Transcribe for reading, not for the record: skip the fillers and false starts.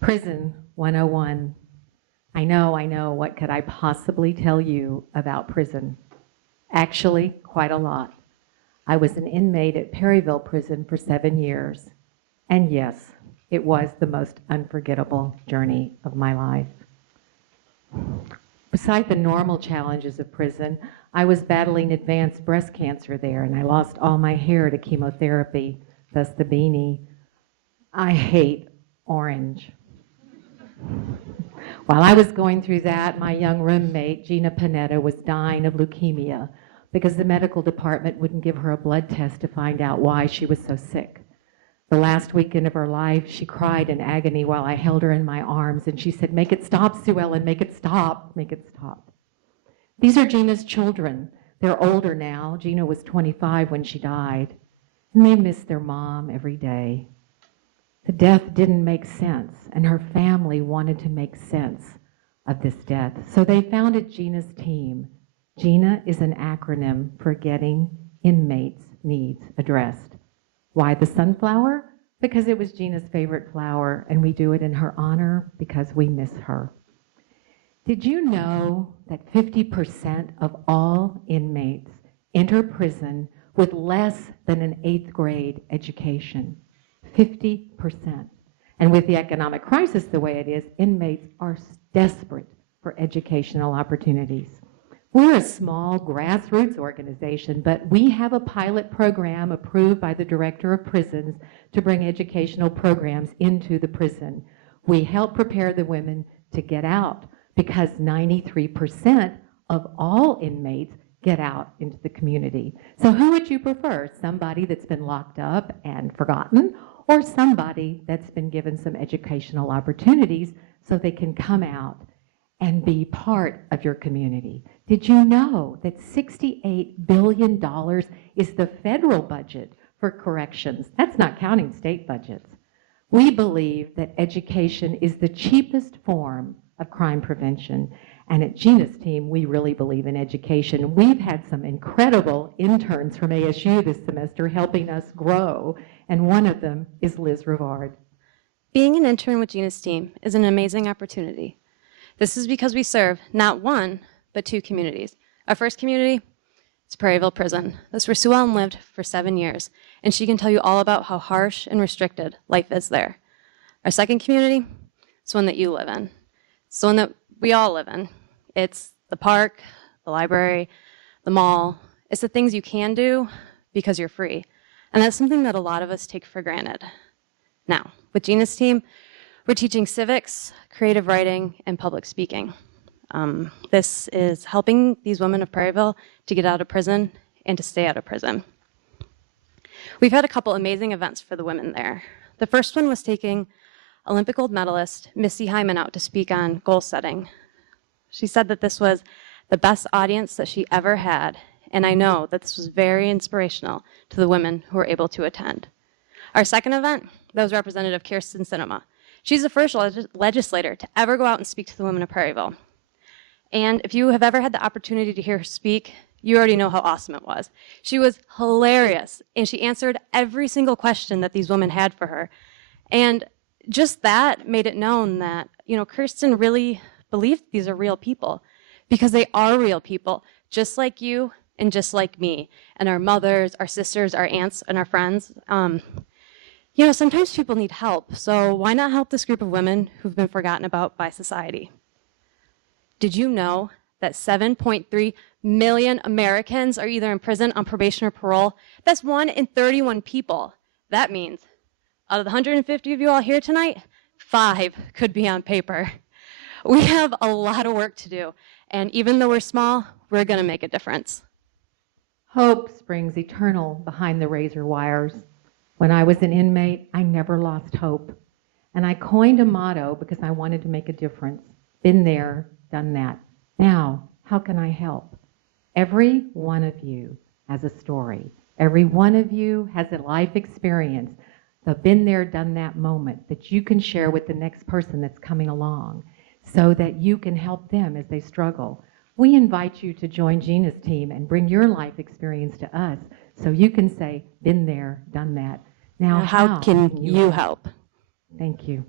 Prison 101. I know, what could I possibly tell you about prison? Actually, quite a lot. I was an inmate at Perryville Prison for 7 years. And yes, it was the most unforgettable journey of my life. Beside the normal challenges of prison, I was battling advanced breast cancer there, and I lost all my hair to chemotherapy, thus the beanie. I hate orange. While I was going through that, my young roommate, Gina, was dying of leukemia because the medical department wouldn't give her a blood test to find out why she was so sick. The last weekend of her life, she cried in agony while I held her in my arms, and she said, "Make it stop, Sue Ellen, make it stop, make it stop." These are Gina's children. They're older now. Gina was 25 when she died, and they miss their mom every day. The death didn't make sense, and her family wanted to make sense of this death. So they founded Gina's team. Gina is an acronym for Getting Inmates' Needs Addressed. Why the sunflower? Because it was Gina's favorite flower, and we do it in her honor because we miss her. Did you know that 50% of all inmates enter prison with less than an 8th grade education? 50%. And with the economic crisis the way it is, inmates are desperate for educational opportunities. We're a small grassroots organization, but we have a pilot program approved by the Director of Prisons to bring educational programs into the prison. We help prepare the women to get out because 93% of all inmates get out into the community. So who would you prefer? Somebody that's been locked up and forgotten, or somebody that's been given some educational opportunities so they can come out and be part of your community? Did you know that $68 billion is the federal budget for corrections? That's not counting state budgets. We believe that education is the cheapest form of crime prevention. And at Gina's team, we really believe in education. We've had some incredible interns from ASU this semester helping us grow, and one of them is Liz Revard. Being an intern with Gina's team is an amazing opportunity. This is because we serve not one, but 2 communities. Our first community is Perryville Prison. That's where Sue Ellen lived for 7 years, and she can tell you all about how harsh and restricted life is there. Our second community is one that you live in. It's the one that we all live in. It's the park, the library, the mall. It's the things you can do because you're free. And that's something that a lot of us take for granted. Now, with Gina's team, we're teaching civics, creative writing, and public speaking. This is helping these women of Perryville to get out of prison and to stay out of prison. We've had a couple amazing events for the women there. The first one was taking Olympic gold medalist Missy Hyman out to speak on goal setting. She said that this was the best audience that she ever had, and I know that this was very inspirational to the women who were able to attend. Our second event, that was Representative Kirsten Sinema. She's the first legislator to ever go out and speak to the women of Perryville. And if you have ever had the opportunity to hear her speak, you already know how awesome it was. She was hilarious, and she answered every single question that these women had for her. And just that made it known that, Kirsten really believed these are real people, because they are real people, just like you and just like me, and our mothers, our sisters, our aunts, and our friends. Sometimes people need help, so why not help this group of women who've been forgotten about by society? Did you know that 7.3 million Americans are either in prison, on probation, or parole? That's 1 in 31 people. That means out of the 150 of you all here tonight, 5 could be on paper. We have a lot of work to do, and even though we're small, we're going to make a difference. Hope springs eternal behind the razor wires. When I was an inmate, I never lost hope. And I coined a motto because I wanted to make a difference. Been there, done that. Now, how can I help? Every one of you has a story. Every one of you has a life experience, the been there, done that moment that you can share with the next person that's coming along so that you can help them as they struggle. We invite you to join Gina's team and bring your life experience to us so you can say, been there, done that. Now, how can you help? Thank you.